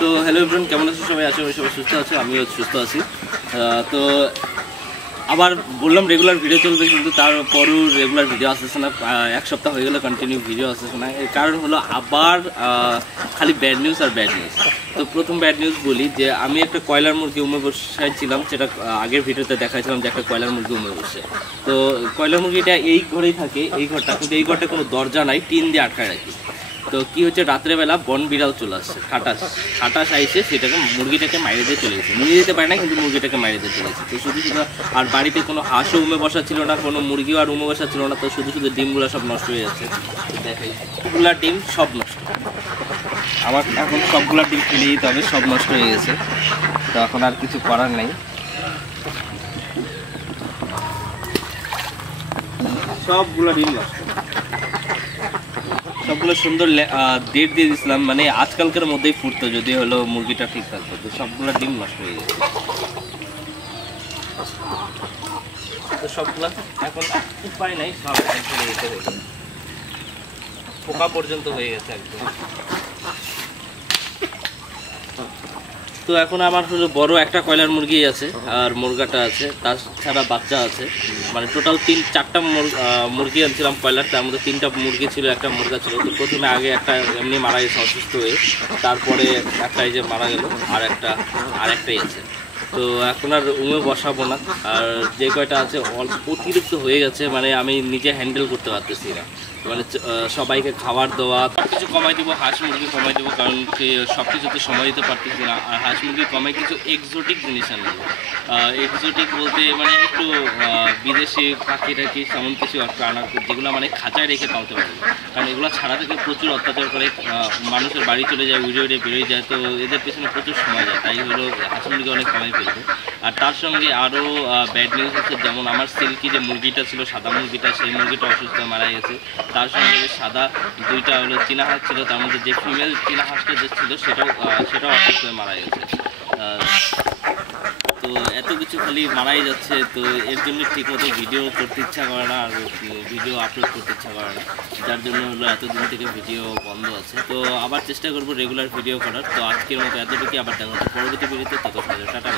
তো hello everyone, কেমন আছো সবাই? আশা করি সবাই সুস্থ আছো, আমিও সুস্থ আছি। তো আবার বললাম রেগুলার ভিডিও চলবে, কিন্তু তারপরও রেগুলার ভিডিও আসতেছে না। এক সপ্তাহ হয়ে গেলে কন্টিনিউ ভিডিও আসতেছে না। এর কারণ হলো আবার খালি ব্যাড নিউজ আর ব্যাড নিউজ। তো প্রথম ব্যাড নিউজ বলি যে আমি একটা কয়লার মুরগি উমে বসাইছিলাম, সেটা আগের ভিডিওতে দেখাইছিলাম যে একটা কয়লার মুরগি উমে বসে। তো কয়লার মুরগিটা এই ঘরেই থাকে, এই ঘরটা, কিন্তু এই ঘরটা কোনো দরজা নাই, টিন দিয়ে আটকায় রাখি। তো কি হচ্ছে, রাত্রেবেলা বন বিড়াল চলে আসছে, খাটাস আইসে সেটাকে মুরগিটাকে মাইরে দিয়ে চলে গেছে। নিয়ে যেতে পারে না, কিন্তু মুরগিটাকে মাইরে দিয়ে চলে গেছে। তো শুধু আর বাড়িতে কোনো হাঁসও উমে বসা ছিল না, কোনো মুরগিও আর উমে বসা ছিল না। তো শুধু ডিমগুলো সব নষ্ট হয়ে যাচ্ছে। দেখাই সবগুলা ডিম সব নষ্ট। আমার এখন সবগুলা ডিম ফেলে দিতে হবে, সব নষ্ট হয়ে গেছে। তো এখন আর কিছু করার নেই, সবগুলো ডিম নষ্ট। সবগুলো সুন্দর ডেট দিয়ে দিয়েছিলাম, মানে আজকালকার মধ্যেই ফুটতো যদি হলো মুরগিটা ঠিক থাকতো। তো সবগুলো ডিম নষ্ট হয়ে গেছে। তো সবগুলো এখন উপায় নাই, সব পোকা পর্যন্ত হয়ে গেছে একদম। তো এখন আমার হলো বড় একটা কয়লার মুরগি আছে, আর মুরগাটা আছে, তাছাড়া বাচ্চা আছে। মানে টোটাল 4টা মুরগি আনছিলাম কয়লার, তার মধ্যে 3টা মুরগি ছিল, একটা মুরগা ছিল। তো প্রথমে আগে একটা এমনি মারা গেছে অসুস্থ হয়ে, তারপরে একটা এই যে মারা গেল, আরেকটাই আছে। তো এখন আর উমে বসাবো না, আর যে কয়টা আছে অতিরিক্ত হয়ে গেছে, মানে আমি নিজে হ্যান্ডেল করতে পারতেছি না। মানে সবাইকে খাবার দেওয়া, সব কিছু কমাই দেবো, হাঁস মুরগি কমাই দেবো, কারণ সব কিছুতে সময় দিতে পারতেছি না। আর হাঁস মুরগি কমাই কিছু এক্সোটিক জিনিস আনবো। এক্সোটিক বলতে মানে একটু বিদেশি পাখি টাকি তেমন কিছু একটা আনার, যেগুলো মানে খাঁচায় রেখে পালতে পারবো। কারণ এগুলো ছাড়া থেকে প্রচুর অত্যাচার করে, মানুষের বাড়ি চলে যায়, উড়ে বেরোয় যায়। তো এদের পেছনে প্রচুর সময় যায়, তাই হলো হাঁস মুরগি অনেক কমাই ফেলবো। আর তার সঙ্গে আরও ব্যাড নিউজ হচ্ছে, যেমন আমার সিল্কি যে মুরগিটা ছিল, সাদা মুরগিটা, সেই মুরগিটা অসুস্থ মারা গেছে। তার সঙ্গে যে সাদা 2টা হলো চীনা হাঁস ছিল, তার মধ্যে যে ফিমেল চীনা হাঁসটা যে ছিল সেটাও অসুস্থ হয়ে মারা গেছে। তো এত কিছু খালি মারাই যাচ্ছে। তো এর জন্য ঠিকমতো ভিডিও করতে ইচ্ছা করে না, আর ভিডিও আপলোড করতে ইচ্ছা করে না, যার জন্য হলো এতদিন থেকে ভিডিও বন্ধ আছে। তো আবার চেষ্টা করবো রেগুলার ভিডিও করার। তো আজকের মতো এতটুকু, আবার দেখা হচ্ছে পরবর্তী ভিডিওতে। তত টাটা।